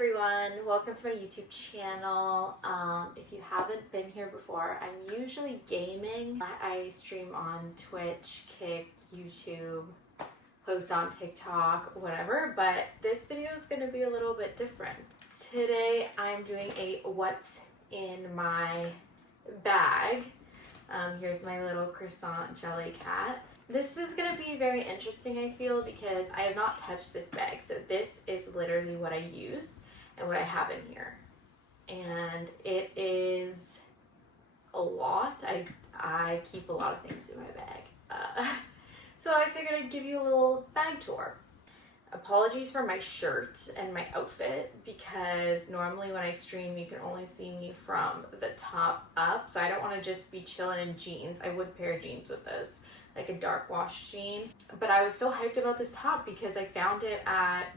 everyone, welcome to my YouTube channel. If you haven't been here before, I'm usually gaming. I stream on Twitch, Kick, YouTube, host on TikTok, whatever, but this video is going to be a little bit different. Today I'm doing a what's in my bag. Here's my little croissant jelly cat. This is going to be very interesting, I feel, because I have not touched this bag. So this is literally what I use and what I have in here. And it is a lot. I keep a lot of things in my bag. So I figured I'd give you a little bag tour. Apologies for my shirt and my outfit, because normally when I stream you can only see me from the top up. So I don't want to just be chilling in jeans. I would pair jeans with this, like a dark wash jean. But I was so hyped about this top because I found it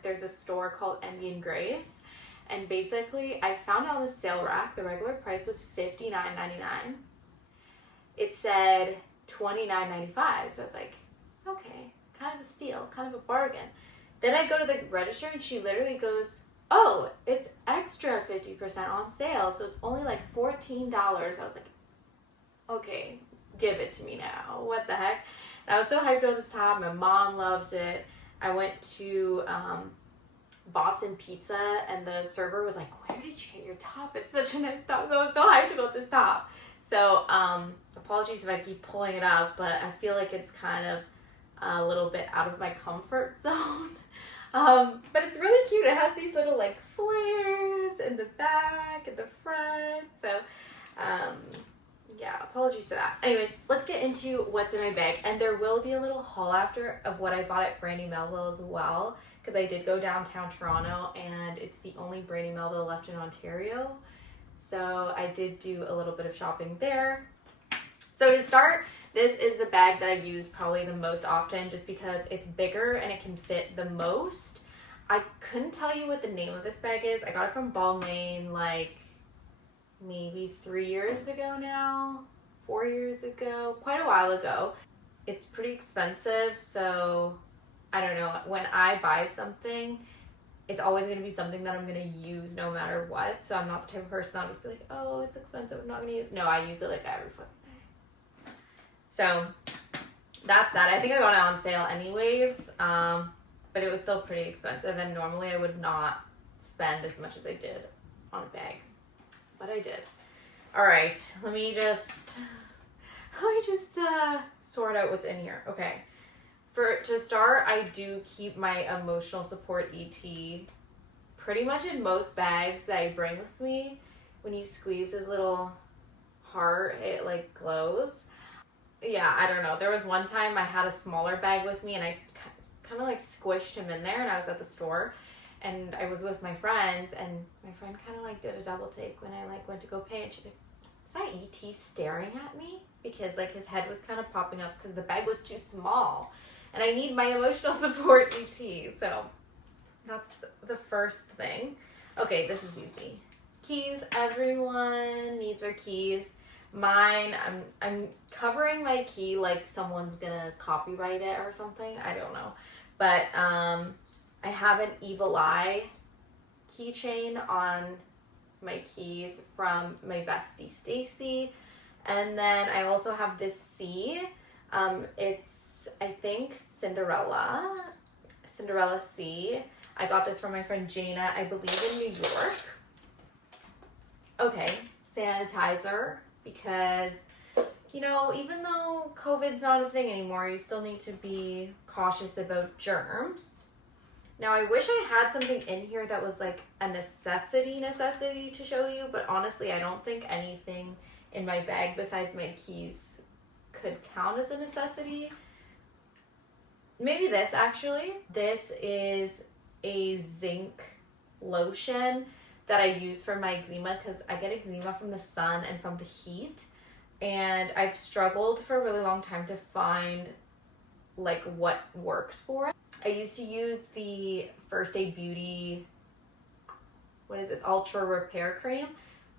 there's a store called Envy and Grace, and basically I found it on the sale rack. The regular price was $59.99. It said $29.95, so I was like, okay, kind of a steal, kind of a bargain. Then I go to the register and she literally goes, oh, it's extra 50% on sale, so it's only like $14. I was like, okay, give it to me now. What the heck? And I was so hyped about this top. My mom loves it. I went to Boston Pizza and the server was like, where did you get your top? It's such a nice top. So I was so hyped about this top. So apologies if I keep pulling it up, but I feel like it's kind of a little bit out of my comfort zone. But it's really cute. It has these little like flares in the back and the front. So yeah, apologies for that. Anyways, let's get into what's in my bag. And there will be a little haul after of what I bought at Brandy Melville as well, because I did go downtown Toronto and it's the only Brandy Melville left in Ontario. So I did do a little bit of shopping there. So to start, this is the bag that I use probably the most often just because it's bigger and it can fit the most. I couldn't tell you what the name of this bag is. I got it from Balmain like maybe 3 years ago now, 4 years ago, quite a while ago. It's pretty expensive, so I don't know. When I buy something, it's always going to be something that I'm going to use no matter what. So I'm not the type of person that'll just be like, oh, it's expensive, I'm not going to use it. No, I use it like every fucking day. So that's that. I think I got it on sale anyways, but it was still pretty expensive, and normally I would not spend as much as I did on a bag, but I did. All right, let me just sort out what's in here. Okay, to start, I do keep my emotional support ET pretty much in most bags that I bring with me. When you squeeze his little heart, it like glows. Yeah, I don't know. There was one time I had a smaller bag with me and I kind of like squished him in there, and I was at the store and I was with my friends, and my friend kind of like did a double take when I like went to go pay, and she's like, is that ET staring at me? Because like his head was kind of popping up because the bag was too small and I need my emotional support ET. So that's the first thing. Okay, this is easy. Keys. Everyone needs their keys. Mine, I'm covering my key like someone's gonna copyright it or something. I don't know. But I have an Evil Eye keychain on my keys from my bestie Stacy. And then I also have this C. It's, I think, Cinderella C. I got this from my friend Jana, I believe in New York. Okay, sanitizer. Because, you know, even though COVID's not a thing anymore, you still need to be cautious about germs. Now, I wish I had something in here that was like a necessity to show you, but honestly, I don't think anything in my bag besides my keys could count as a necessity. Maybe this, actually. This is a zinc lotion that I use for my eczema, because I get eczema from the sun and from the heat, and I've struggled for a really long time to find like what works for it. I used to use the First Aid Beauty, Ultra Repair Cream,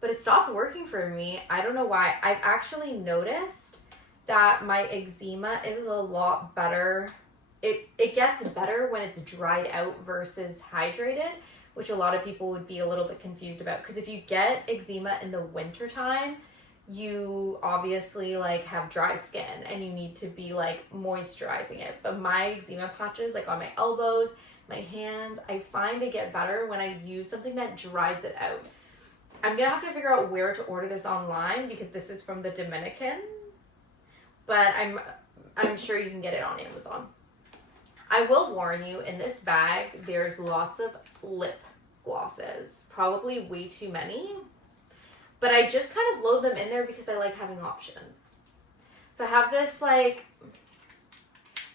but it stopped working for me. I don't know why. I've actually noticed that my eczema is a lot better. It gets better when it's dried out versus hydrated. which a lot of people would be a little bit confused about. Because if you get eczema in the wintertime, you obviously like have dry skin and you need to be like moisturizing it. But my eczema patches, like on my elbows, my hands, I find they get better when I use something that dries it out. I'm gonna have to figure out where to order this online because this is from the Dominican, but I'm sure you can get it on Amazon. I will warn you, in this bag, there's lots of lip glosses, probably way too many, but I just kind of load them in there because I like having options. So I have this, like,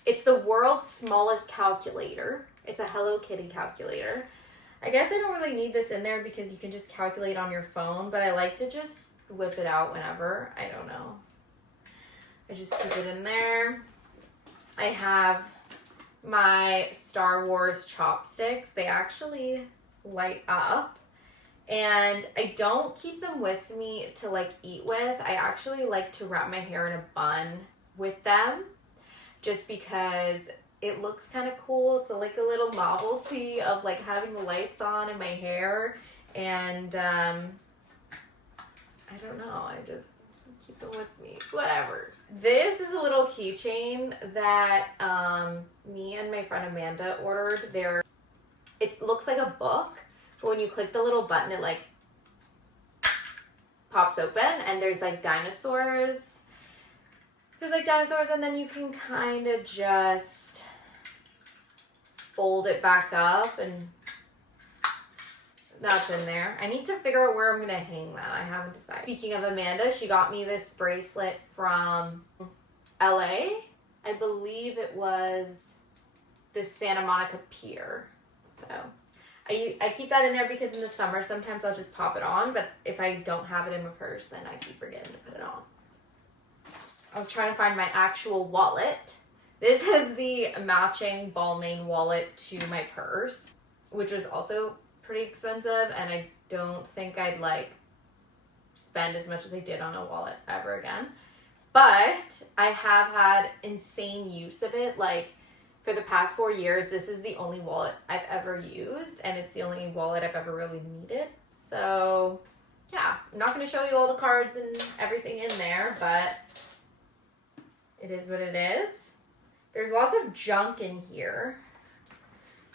it's the world's smallest calculator. It's a Hello Kitty calculator. I guess I don't really need this in there because you can just calculate on your phone, but I like to just whip it out whenever. I don't know. I just keep it in there. I have my Star Wars chopsticks. They actually light up. And I don't keep them with me to like eat with. I actually like to wrap my hair in a bun with them just because it looks kind of cool. It's like a little novelty of like having the lights on in my hair. And I don't know, I just keep them with me. Whatever. This is a little keychain that me and my friend Amanda ordered. It looks like a book, but when you click the little button, it like pops open and there's like dinosaurs. There's like dinosaurs, and then you can kind of just fold it back up, and that's in there. I need to figure out where I'm going to hang that. I haven't decided. Speaking of Amanda, she got me this bracelet from LA. I believe it was the Santa Monica Pier. So I keep that in there because in the summer, sometimes I'll just pop it on, but if I don't have it in my purse, then I keep forgetting to put it on. I was trying to find my actual wallet. This is the matching Balmain wallet to my purse, which was also pretty expensive, and I don't think I'd like spend as much as I did on a wallet ever again. But I have had insane use of it. Like for the past 4 years, this is the only wallet I've ever used, and it's the only wallet I've ever really needed. So yeah, I'm not going to show you all the cards and everything in there, but it is what it is. There's lots of junk in here.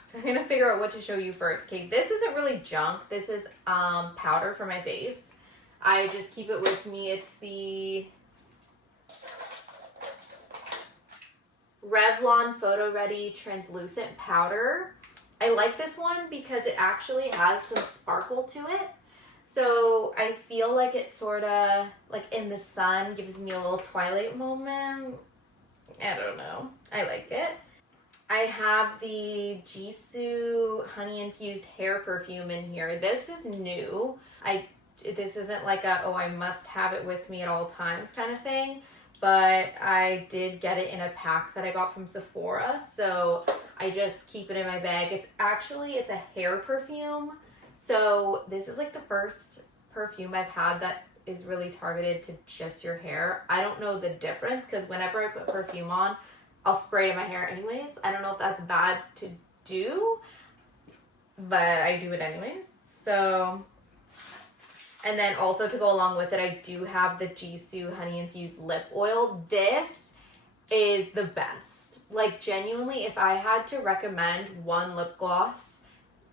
So I'm going to figure out what to show you first. Okay, this isn't really junk. This is powder for my face. I just keep it with me. It's the Revlon Photo Ready Translucent Powder. I like this one because it actually has some sparkle to it. So I feel like it sort of, like in the sun, gives me a little twilight moment. I don't know. I like it. I have the Jisoo Honey Infused Hair Perfume in here. This is new. This isn't like a, oh, I must have it with me at all times kind of thing. But I did get it in a pack that I got from Sephora. So I just keep it in my bag. It's a hair perfume. So this is like the first perfume I've had that is really targeted to just your hair. I don't know the difference because whenever I put perfume on, I'll spray it in my hair anyways. I don't know if that's bad to do, but I do it anyways. So, and then also to go along with it, I do have the Jisoo Honey Infused Lip Oil. This is the best. Like genuinely, if I had to recommend one lip gloss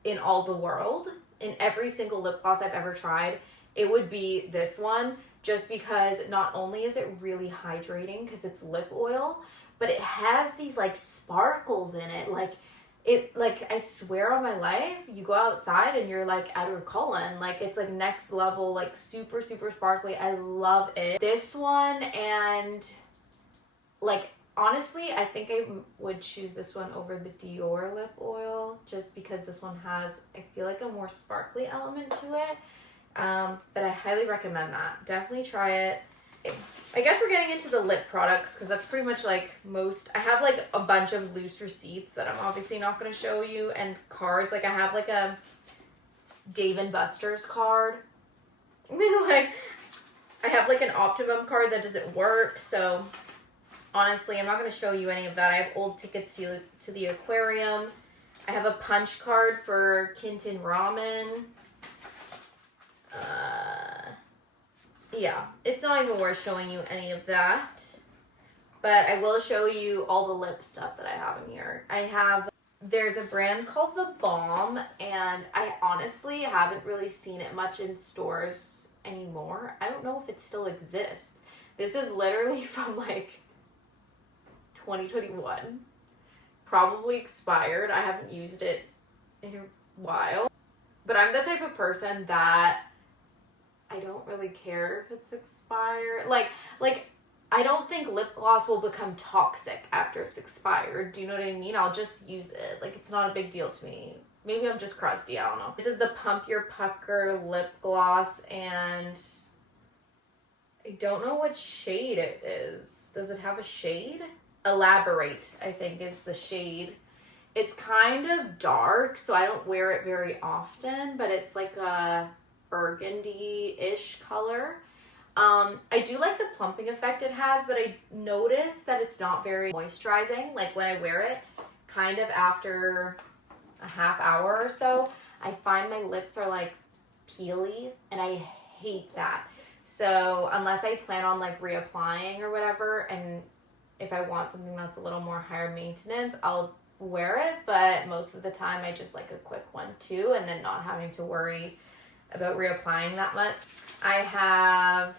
in all the world, in every single lip gloss I've ever tried, it would be this one, just because not only is it really hydrating because it's lip oil, but it has these like sparkles in it. Like I swear on my life, you go outside and you're like at your colon. Like it's like next level, like super, super sparkly. I love it. This one, and like honestly, I think I would choose this one over the Dior lip oil just because this one has, I feel like, a more sparkly element to it. But I highly recommend that. Definitely try it. I guess we're getting into the lip products because that's pretty much like most. I have like a bunch of loose receipts that I'm obviously not going to show you, and cards. Like I have like a Dave & Buster's card. Like I have like an Optimum card that doesn't work. So honestly, I'm not going to show you any of that. I have old tickets to the aquarium. I have a punch card for Kinton Ramen. Yeah, it's not even worth showing you any of that. But I will show you all the lip stuff that I have in here. There's a brand called The Balm, and I honestly haven't really seen it much in stores anymore. I don't know if it still exists. This is literally from like 2021. Probably expired. I haven't used it in a while. But I'm the type of person that I don't really care if it's expired. Like I don't think lip gloss will become toxic after it's expired. Do you know what I mean? I'll just use it. Like, it's not a big deal to me. Maybe I'm just crusty. I don't know. This is the Pump Your Pucker lip gloss, and I don't know what shade it is. Does it have a shade? Elaborate, I think, is the shade. It's kind of dark, so I don't wear it very often, but it's like a burgundy-ish color. I do like the plumping effect it has, but I noticed that it's not very moisturizing. Like when I wear it, kind of after a half hour or so, I find my lips are like peely, and I hate that. So unless I plan on like reapplying or whatever, and if I want something that's a little more higher maintenance, I'll wear it. But most of the time I just like a quick one too, and then not having to worry about reapplying that much. I have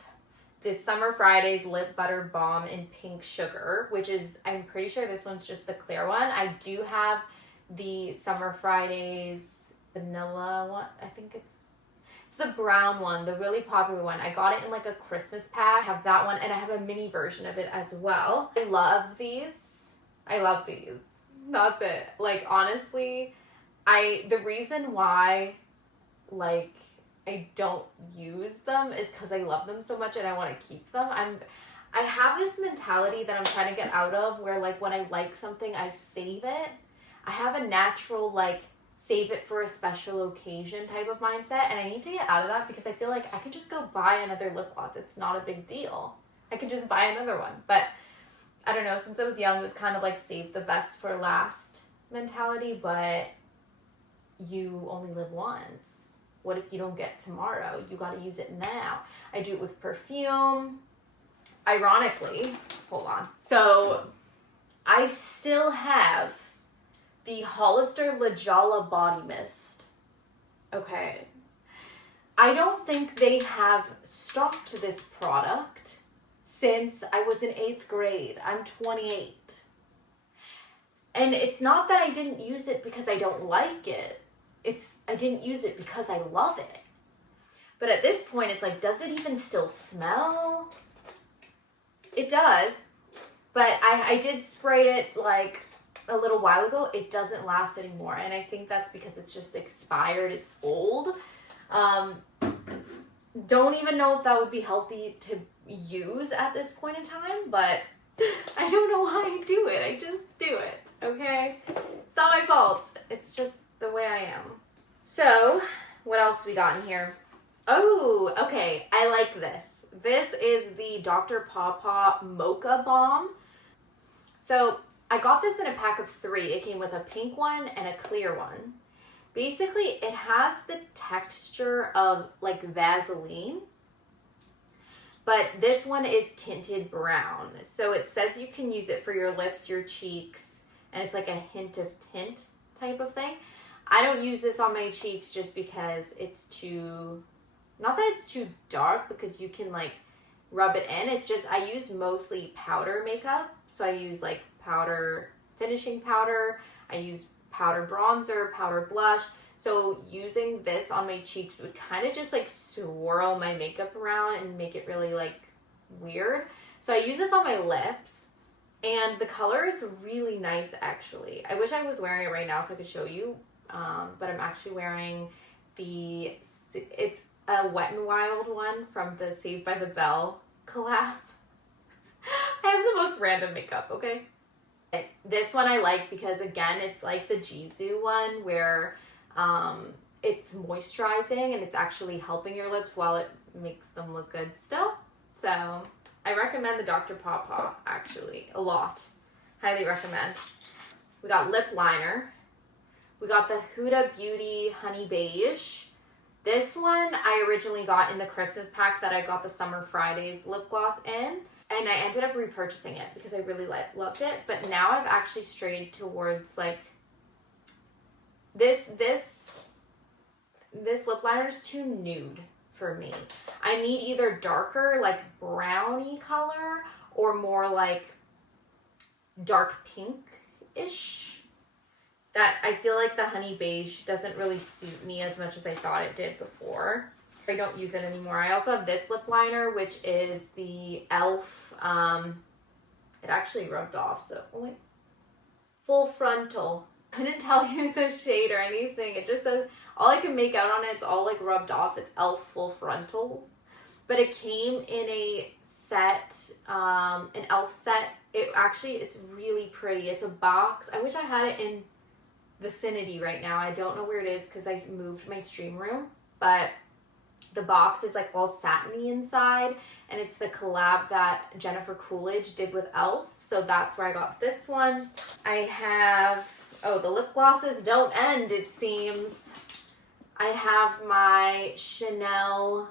this Summer Fridays Lip Butter Balm in Pink Sugar, which is, I'm pretty sure this one's just the clear one. I do have the Summer Fridays Vanilla one. I think it's the brown one, the really popular one. I got it in like a Christmas pack. I have that one, and I have a mini version of it as well. I love these. That's it. Like, honestly, the reason why, like, I don't use them is because I love them so much and I want to keep them. I have this mentality that I'm trying to get out of, where like when I like something, I save it. I have a natural like save it for a special occasion type of mindset, and I need to get out of that because I feel like I can just go buy another lip gloss. It's not a big deal. I can just buy another one. But I don't know, since I was young, it was kind of like save the best for last mentality, but you only live once. What if you don't get tomorrow? You got to use it now. I do it with perfume. Ironically, hold on. So I still have the Hollister La Jolla Body Mist. Okay. I don't think they have stocked this product since I was in 8th grade. I'm 28. And it's not that I didn't use it because I don't like it. I didn't use it because I love it. But at this point, it's like, does it even still smell? It does. But I did spray it like a little while ago. It doesn't last anymore. And I think that's because it's just expired. It's old. Don't even know if that would be healthy to use at this point in time. But I don't know why I do it. I just do it. Okay? It's not my fault. It's just the way I am. So, what else we got in here? Oh, okay. I like this. This is the Dr. Pawpaw Mocha Balm. So, I got this in a pack of 3. It came with a pink one and a clear one. Basically, it has the texture of like Vaseline, but this one is tinted brown. So it says you can use it for your lips, your cheeks, and it's like a hint of tint type of thing. I don't use this on my cheeks just because it's too, not that it's too dark, because you can like rub it in. It's just, I use mostly powder makeup. So I use like powder, finishing powder. I use powder bronzer, powder blush. So using this on my cheeks would kind of just like swirl my makeup around and make it really like weird. So I use this on my lips, and the color is really nice actually. I wish I was wearing it right now so I could show you. But I'm actually wearing it's a Wet n Wild one from the Saved by the Bell collab. I have the most random makeup, okay? This one I like because, again, it's like the Jisoo one where it's moisturizing and it's actually helping your lips while it makes them look good still. So I recommend the Dr. Pawpaw actually a lot. Highly recommend. We got lip liner, We got the Huda Beauty Honey Beige. This one I originally got in the Christmas pack that I got the Summer Fridays lip gloss in. And I ended up repurchasing it because I really loved it. But now I've actually strayed towards like this lip liner is too nude for me. I need either darker, like brownie color, or more like dark pink-ish. That I feel like the Honey Beige doesn't really suit me as much as I thought it did before. I don't use it anymore. I also have this lip liner, which is the e.l.f. It actually rubbed off, so oh wait. Full Frontal. Couldn't tell you the shade or anything. It just says, all I can make out on it, it's all like rubbed off. It's e.l.f. Full Frontal. But it came in a set, an e.l.f. set. It's really pretty. It's a box. I wish I had it in vicinity right now. I don't know where it is because I moved my stream room, but the box is like all satiny inside, and it's the collab that Jennifer Coolidge did with e.l.f. So that's where I got this one. I have, oh, the lip glosses don't end, it seems. I have my Chanel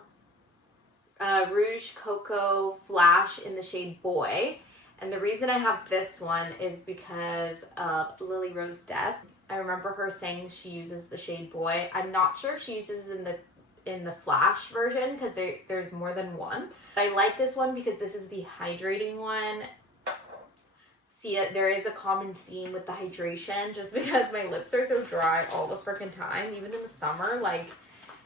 Rouge Cocoa Flash in the shade Boy. And the reason I have this one is because of Lily Rose Depp. I remember her saying she uses the shade Boy. I'm not sure if she uses it in the Flash version because there's more than one. But I like this one because this is the hydrating one. See, there is a common theme with the hydration just because my lips are so dry all the freaking time, even in the summer. Like,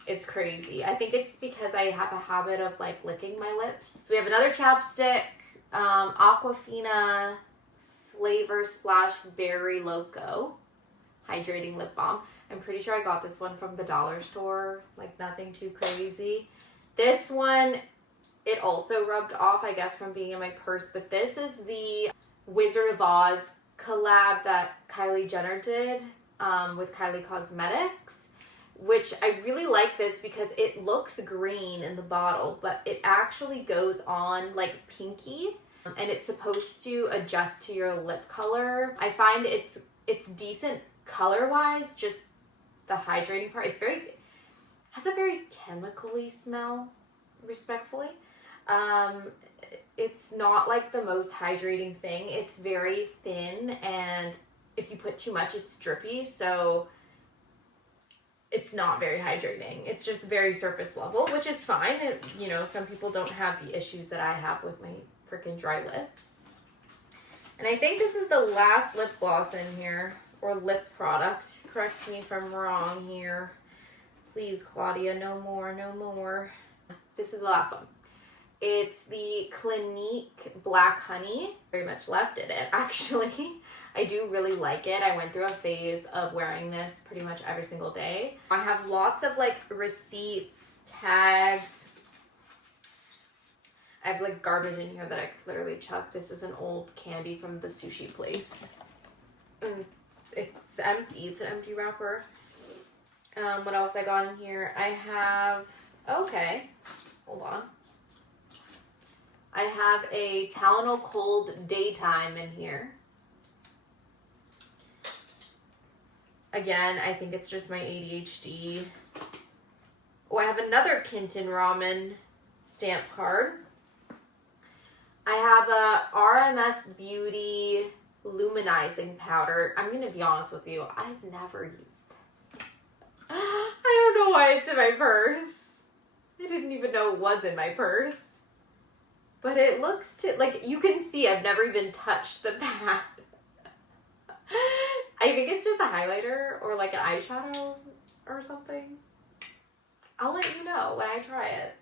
it's crazy. I think it's because I have a habit of like licking my lips. So we have another chapstick, Aquafina Flavor Splash Berry Loco hydrating lip balm. I'm pretty sure I got this one from the dollar store, like nothing too crazy. This one, it also rubbed off, I guess, from being in my purse, but this is the Wizard of Oz collab that Kylie Jenner did with Kylie Cosmetics, which I really like this because it looks green in the bottle, but it actually goes on like pinky, and it's supposed to adjust to your lip color. I find it's decent color-wise, just the hydrating part. Has a very chemically smell, respectfully. It's not like the most hydrating thing. It's very thin, and if you put too much, it's drippy, so it's not very hydrating. It's just very surface level, which is fine. You know, some people don't have the issues that I have with my freaking dry lips. And I think this is the last lip gloss in here, or lip product. Correct me if I'm wrong here. Please, Claudia, no more, no more. This is the last one. It's the Clinique Black Honey. Very much left in it, actually. I do really like it. I went through a phase of wearing this pretty much every single day. I have lots of like receipts, tags. I have like garbage in here that I could literally chuck. This is an old candy from the sushi place. It's empty. It's an empty wrapper. What else I got in here? I have, okay, hold on. I have a Tylenol Cold Daytime in here. Again, I think it's just my ADHD. Oh, I have another Kinton Ramen stamp card. I have a RMS Beauty Luminizing Powder. I'm going to be honest with you. I've never used this. I don't know why it's in my purse. I didn't even know it was in my purse. But it looks to, like, you can see I've never even touched the pad. I think it's just a highlighter or like an eyeshadow or something. I'll let you know when I try it.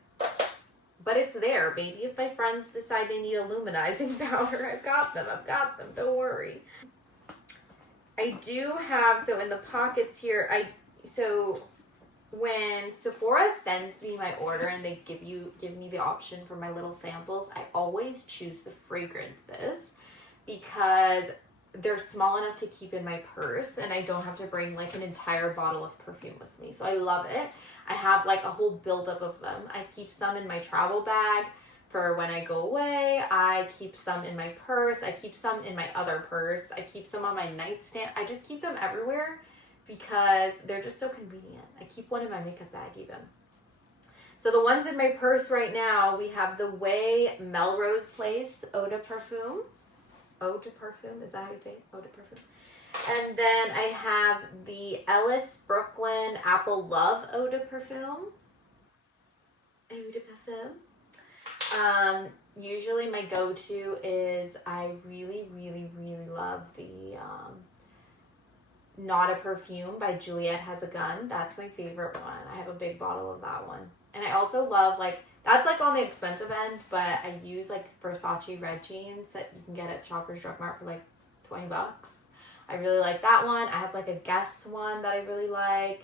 But it's there. Maybe if my friends decide they need a luminizing powder, I've got them. Don't worry. I do have, so in the pockets here, so when Sephora sends me my order and they give me the option for my little samples, I always choose the fragrances because they're small enough to keep in my purse and I don't have to bring like an entire bottle of perfume with me. So I love it. I have like a whole buildup of them. I keep some in my travel bag for when I go away. I keep some in my purse. I keep some in my other purse. I keep some on my nightstand. I just keep them everywhere because they're just so convenient. I keep one in my makeup bag even. So the ones in my purse right now, we have the Way Melrose Place Eau de Parfum. Eau de Parfum, is that how you say it? Eau de Parfum. And then I have the Ellis Brooklyn Apple Love Eau de Parfum. Eau de Parfum. Usually my go-to is, I really, really, really love the Not a Perfume by Juliet Has a Gun. That's my favorite one. I have a big bottle of that one. And I also love, like, that's like on the expensive end, but I use like Versace red jeans that you can get at Shoppers Drug Mart for like $20. I really like that one. I have like a Guess one that I really like.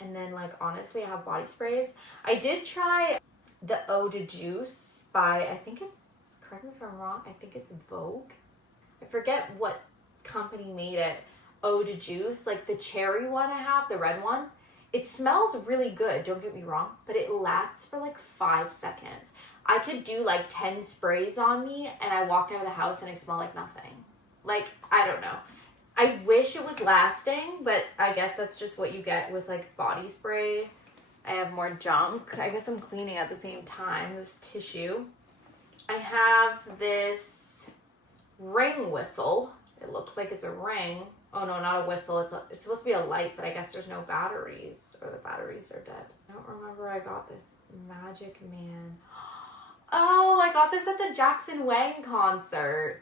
And then, like, honestly, I have body sprays. I did try the Eau de Juice by, I think it's, correct me if I'm wrong, I think it's Vogue. I forget what company made it. Eau de Juice, like the cherry one I have, the red one. It smells really good, don't get me wrong, but it lasts for like 5 seconds. I could do like 10 sprays on me and I walk out of the house and I smell like nothing. Like, I don't know. I wish it was lasting, but I guess that's just what you get with like body spray. I have more junk. I guess I'm cleaning at the same time. This tissue. I have this ring whistle. It looks like it's a ring. Oh no, not a whistle. It's supposed to be a light, but I guess there's no batteries, or the batteries are dead. I don't remember I got this. Magic Man. Oh, I got this at the Jackson Wang concert.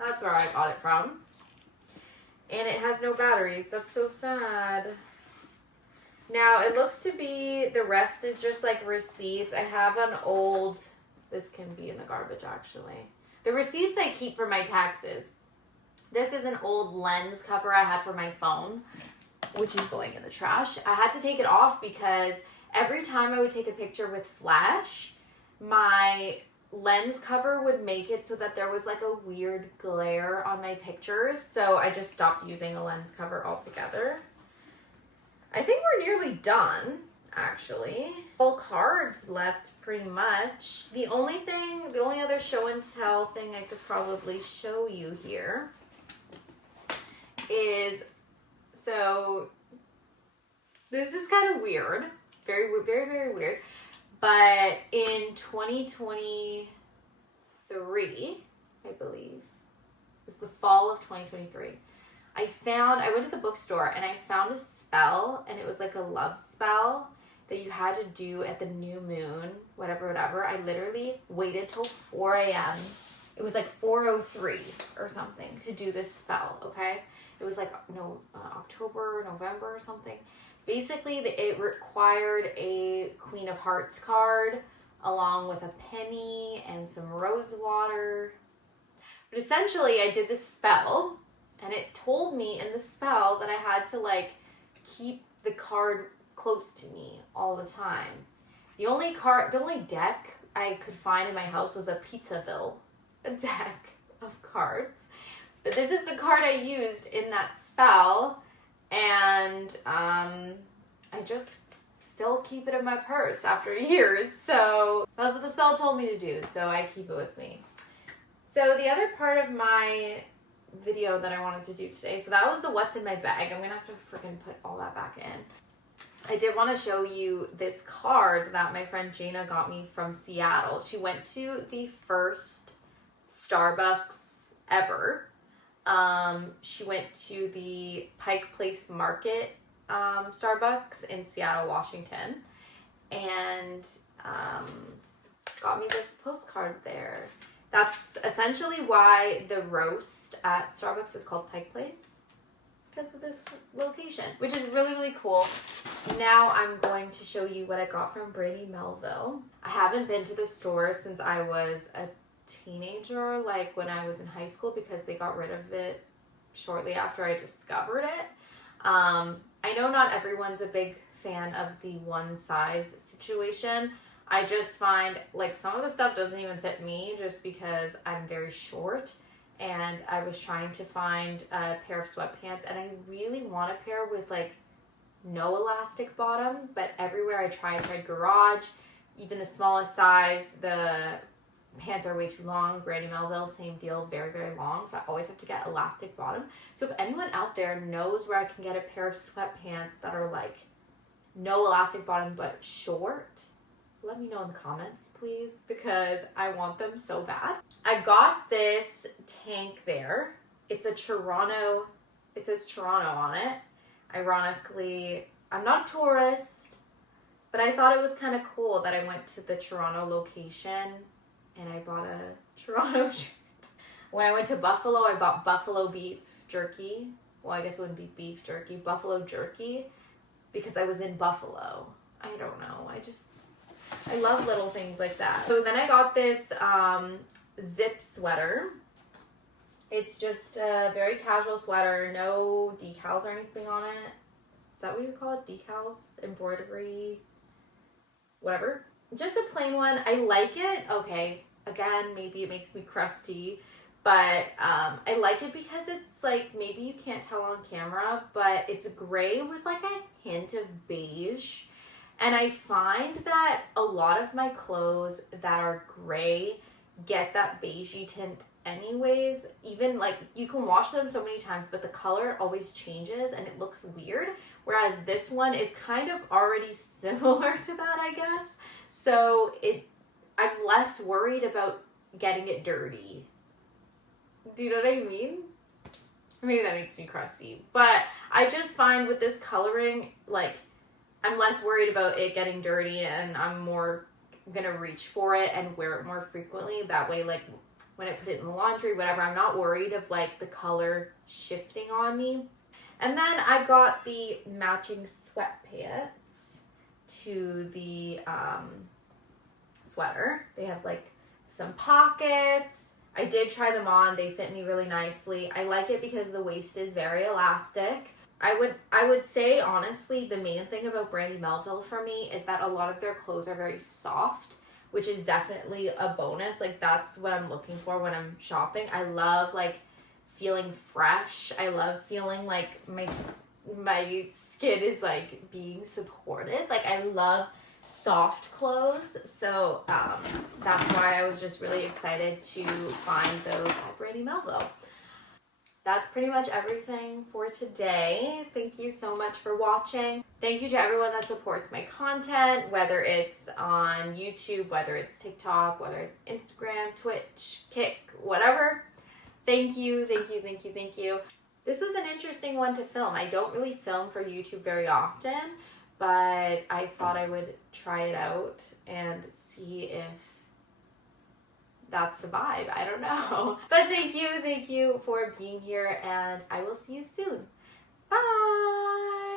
That's where I got it from. And it has no batteries. That's so sad. Now, it looks to be, the rest is just like receipts. I have an old, this can be in the garbage actually. The receipts I keep for my taxes. This is an old lens cover I had for my phone, which is going in the trash. I had to take it off because every time I would take a picture with flash, my lens cover would make it so that there was like a weird glare on my pictures. So I just stopped using a lens cover altogether. I think we're nearly done, actually. All cards left pretty much. The only other show and tell thing I could probably show you here is, so this is kind of weird, very, very, very weird, but in 2023, I believe, it was the fall of 2023, I went to the bookstore and I found a spell, and it was like a love spell that you had to do at the new moon, whatever. I literally waited till 4 a.m. It was like 4:03 or something to do this spell, okay? It was like October, November or something. Basically, it required a Queen of Hearts card along with a penny and some rose water. But essentially, I did this spell, and it told me in the spell that I had to like keep the card close to me all the time. The only deck I could find in my house was a Pizzaville, a deck of cards. But this is the card I used in that spell, and I just still keep it in my purse after years. So that's what the spell told me to do, so I keep it with me. So the other part of my video that I wanted to do today, so that was the what's in my bag. I'm gonna have to freaking put all that back in. I did want to show you this card that my friend Jana got me from Seattle. She went to the first Starbucks ever. She went to the Pike Place Market Starbucks in Seattle, Washington, and got me this postcard there. That's essentially why the roast at Starbucks is called Pike Place, because of this location, which is really, really cool. Now I'm going to show you what I got from Brandy Melville. I haven't been to the store since I was a teenager, like when I was in high school, because they got rid of it shortly after I discovered it. I know not everyone's a big fan of the one size situation. I just find like some of the stuff doesn't even fit me just because I'm very short, and I was trying to find a pair of sweatpants, and I really want a pair with like no elastic bottom, but everywhere I tried Garage, even the smallest size, the pants are way too long. Brandy Melville, same deal, very, very long. So I always have to get elastic bottom. So if anyone out there knows where I can get a pair of sweatpants that are like no elastic bottom but short, let me know in the comments, please, because I want them so bad. I got this tank there. It's a Toronto, it says Toronto on it. Ironically, I'm not a tourist, but I thought it was kind of cool that I went to the Toronto location and I bought a Toronto shirt. When I went to Buffalo, I bought buffalo beef jerky. Well, I guess it wouldn't be beef jerky, buffalo jerky, because I was in Buffalo. I don't know. I love little things like that. So then I got this zip sweater. It's just a very casual sweater, no decals or anything on it. Is that what you call it? Decals, embroidery, whatever. Just a plain one. I like it. Okay, again, maybe it makes me crusty, but I like it because it's like, maybe you can't tell on camera, but it's gray with like a hint of beige. And I find that a lot of my clothes that are gray get that beigey tint anyways. Even like, you can wash them so many times, but the color always changes and it looks weird. Whereas this one is kind of already similar to that, I guess. So I'm less worried about getting it dirty. Do you know what I mean? Maybe that makes me crusty. But I just find with this coloring, like, I'm less worried about it getting dirty and I'm more gonna reach for it and wear it more frequently. That way, like, when I put it in the laundry, whatever, I'm not worried of like the color shifting on me. And then I got the matching sweatpants to the sweater. They have like some pockets. I did try them on. They fit me really nicely. I like it because the waist is very elastic. I would say, honestly, the main thing about Brandy Melville for me is that a lot of their clothes are very soft, which is definitely a bonus. Like, that's what I'm looking for when I'm shopping. I love, like, feeling fresh. I love feeling like my skin is, like, being supported. Like, I love soft clothes. So, that's why I was just really excited to find those at Brandy Melville. That's pretty much everything for today. Thank you so much for watching. Thank you to everyone that supports my content, whether it's on YouTube, whether it's TikTok, whether it's Instagram, Twitch, Kick, whatever. Thank you, thank you, thank you, thank you. This was an interesting one to film. I don't really film for YouTube very often, but I thought I would try it out and see if that's the vibe. I don't know. But thank you for being here, and I will see you soon. Bye!